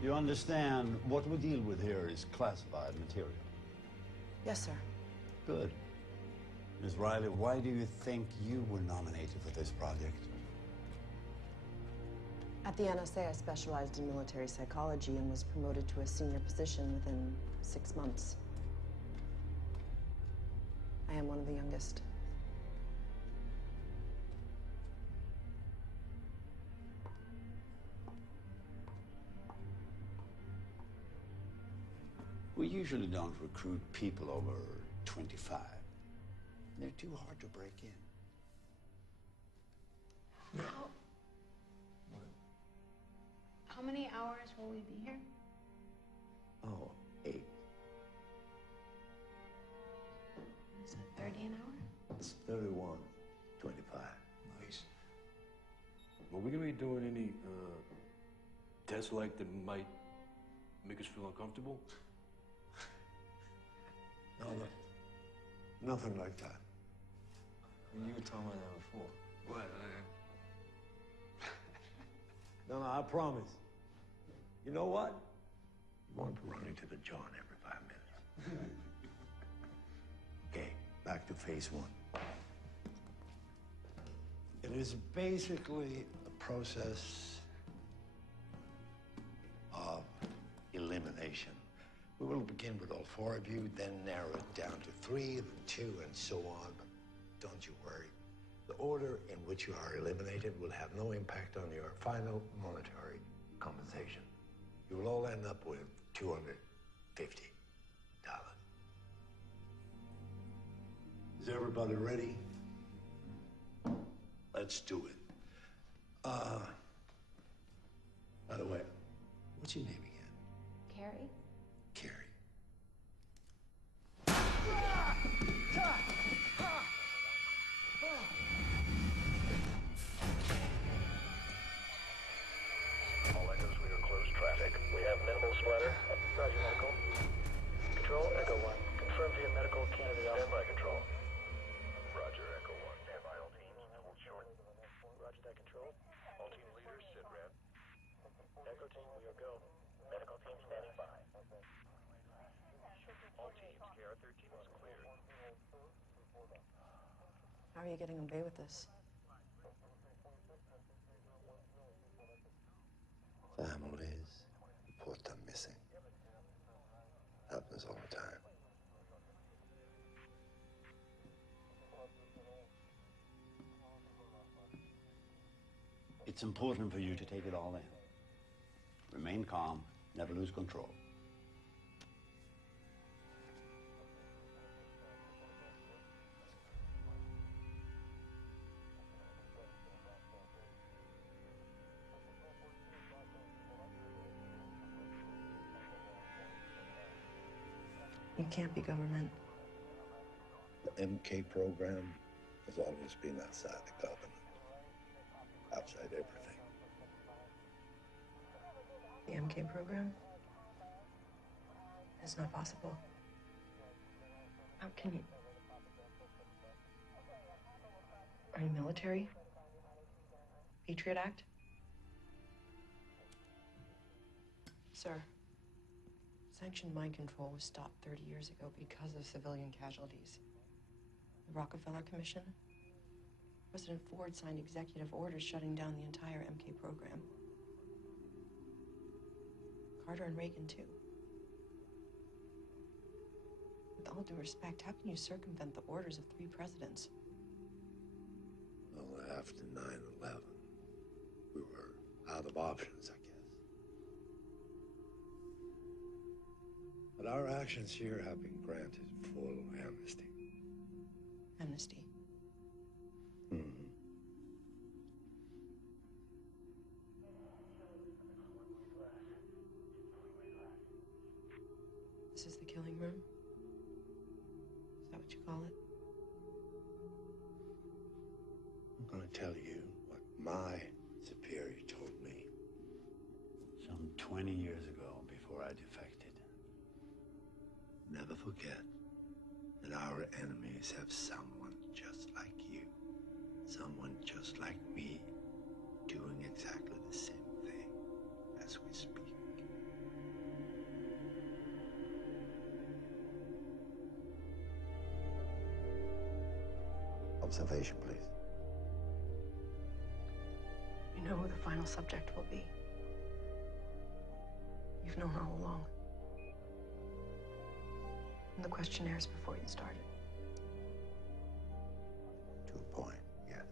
You understand what we deal with here is classified material? Yes, sir. Good. Ms. Riley, why do you think you were nominated for this project? At the NSA, I specialized in military psychology and was promoted to a senior position within 6 months. I am one of the youngest. We usually don't recruit people over 25. They're too hard to break in. How many hours will we be here? Oh, 8. Is it 30 an hour? It's 31.25. Nice. Are we gonna be doing any tests like that might make us feel uncomfortable? No, nothing like that. You were talking about that before. What? No, I promise. You know what? You won't run into the John every 5 minutes. Okay, back to phase 1. It is basically a process of elimination. We will begin with all 4 of you, then narrow it down to 3, then 2, and so on. But don't you worry. The order in which you are eliminated will have no impact on your final monetary compensation. You will all end up with $250. Is everybody ready? Let's do it. By the way, what's your name again? Carrie? Carrie. All echoes, we are closed traffic. We have minimal splatter. Roger, medical. Control, Echo 1. Confirm via medical candidate alpha. Stand by, Control. Roger, Echo 1. Stand by, all teams. Hold short. Roger that, Control. All team leaders, sit rep. Echo team, we are go. Medical team standing by. All teams, KR-13 is cleared. How are you getting away with this? Families report them missing. Happens all the time. It's important for you to take it all in. Remain calm, never lose control. You can't be government. The MK program has always been outside the government. Outside everything. The MK program? It's not possible. How can you? Are you military? Patriot Act? Sir, sanctioned mind control was stopped 30 years ago because of civilian casualties. The Rockefeller Commission? President Ford signed executive orders shutting down the entire MK program. Carter and Reagan, too. With all due respect, how can you circumvent the orders of 3 presidents? Well, after 9/11, we were out of options, I guess. But our actions here have been granted full amnesty. Amnesty. Mm-hmm. This is the killing room? Is that what you call it? I'm going to tell you what my superior told me. Some 20 years ago, before I defected. Never forget that our enemies have someone just like you, someone just like me, doing exactly the same thing as we speak. observation, please. You know who the final subject will be. You've known all along. In the questionnaires before you started. To a point, yes.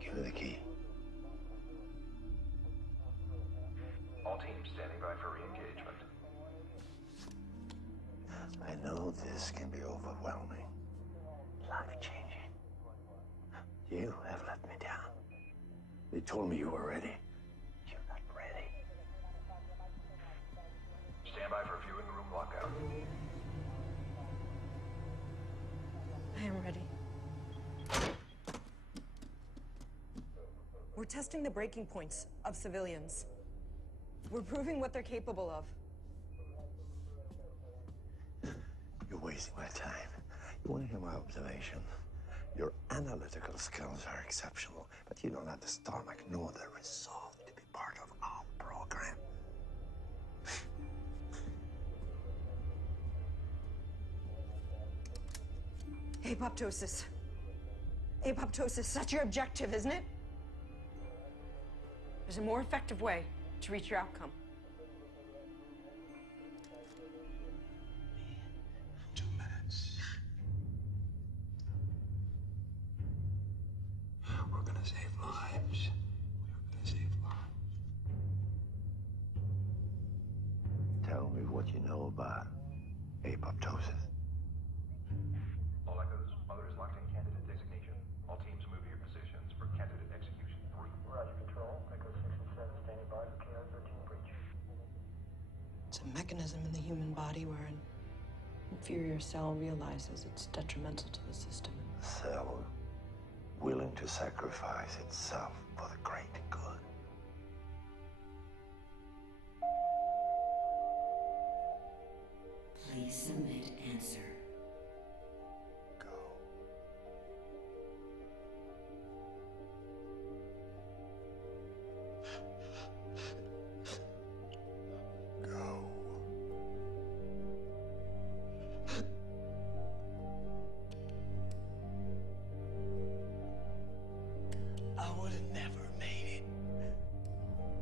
Give her the key. All teams standing by for re-engagement. I know this can be overwhelming, life-changing. You have let me down. They told me you were ready. You're not ready. Stand by for viewing room lockout. I am ready. We're testing the breaking points of civilians. We're proving what they're capable of. You're wasting my time. You want to hear my observation? Your analytical skills are exceptional, but you don't have the stomach nor the resolve to be part of our program. Apoptosis. Apoptosis, that's your objective, isn't it? There's a more effective way to reach your outcome. 2 minutes. We're gonna save lives. We're gonna save lives. Tell me what you know about apoptosis. All echoes, Mother is locked in candidate designation. All teams move your positions for candidate execution 3. Roger, Control. Echo 6 and 7 standing by for KR-13 breach. It's a mechanism in the human body where an inferior cell realizes it's detrimental to the system. A cell willing to sacrifice itself for the great good. Please submit answer. Go. Go. I would have never made it.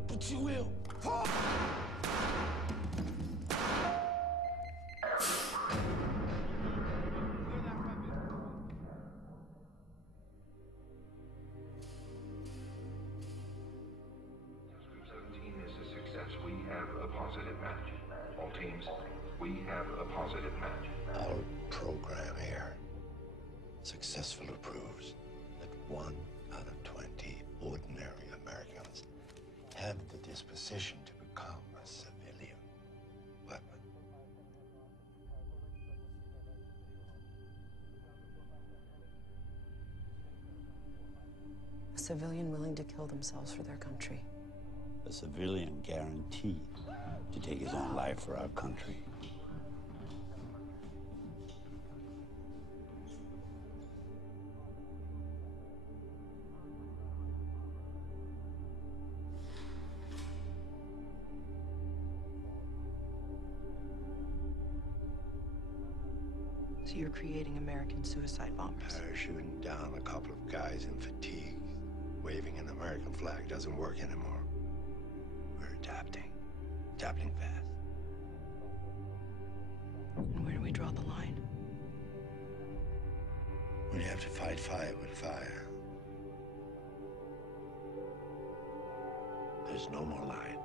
But you will. Group 17 is a success. We have a positive match. All teams, we have a positive match. Our program here successfully proves that 1 out of 20 ordinary Americans have the disposition to become a civilian weapon. A civilian willing to kill themselves for their country. A civilian guaranteed to take his own life for our country. So you're creating American suicide bombers. Parachuting down a couple of guys in fatigue, waving an American flag doesn't work anymore. We're adapting fast. And where do we draw the line? When you have to fight fire with fire, there's no more line.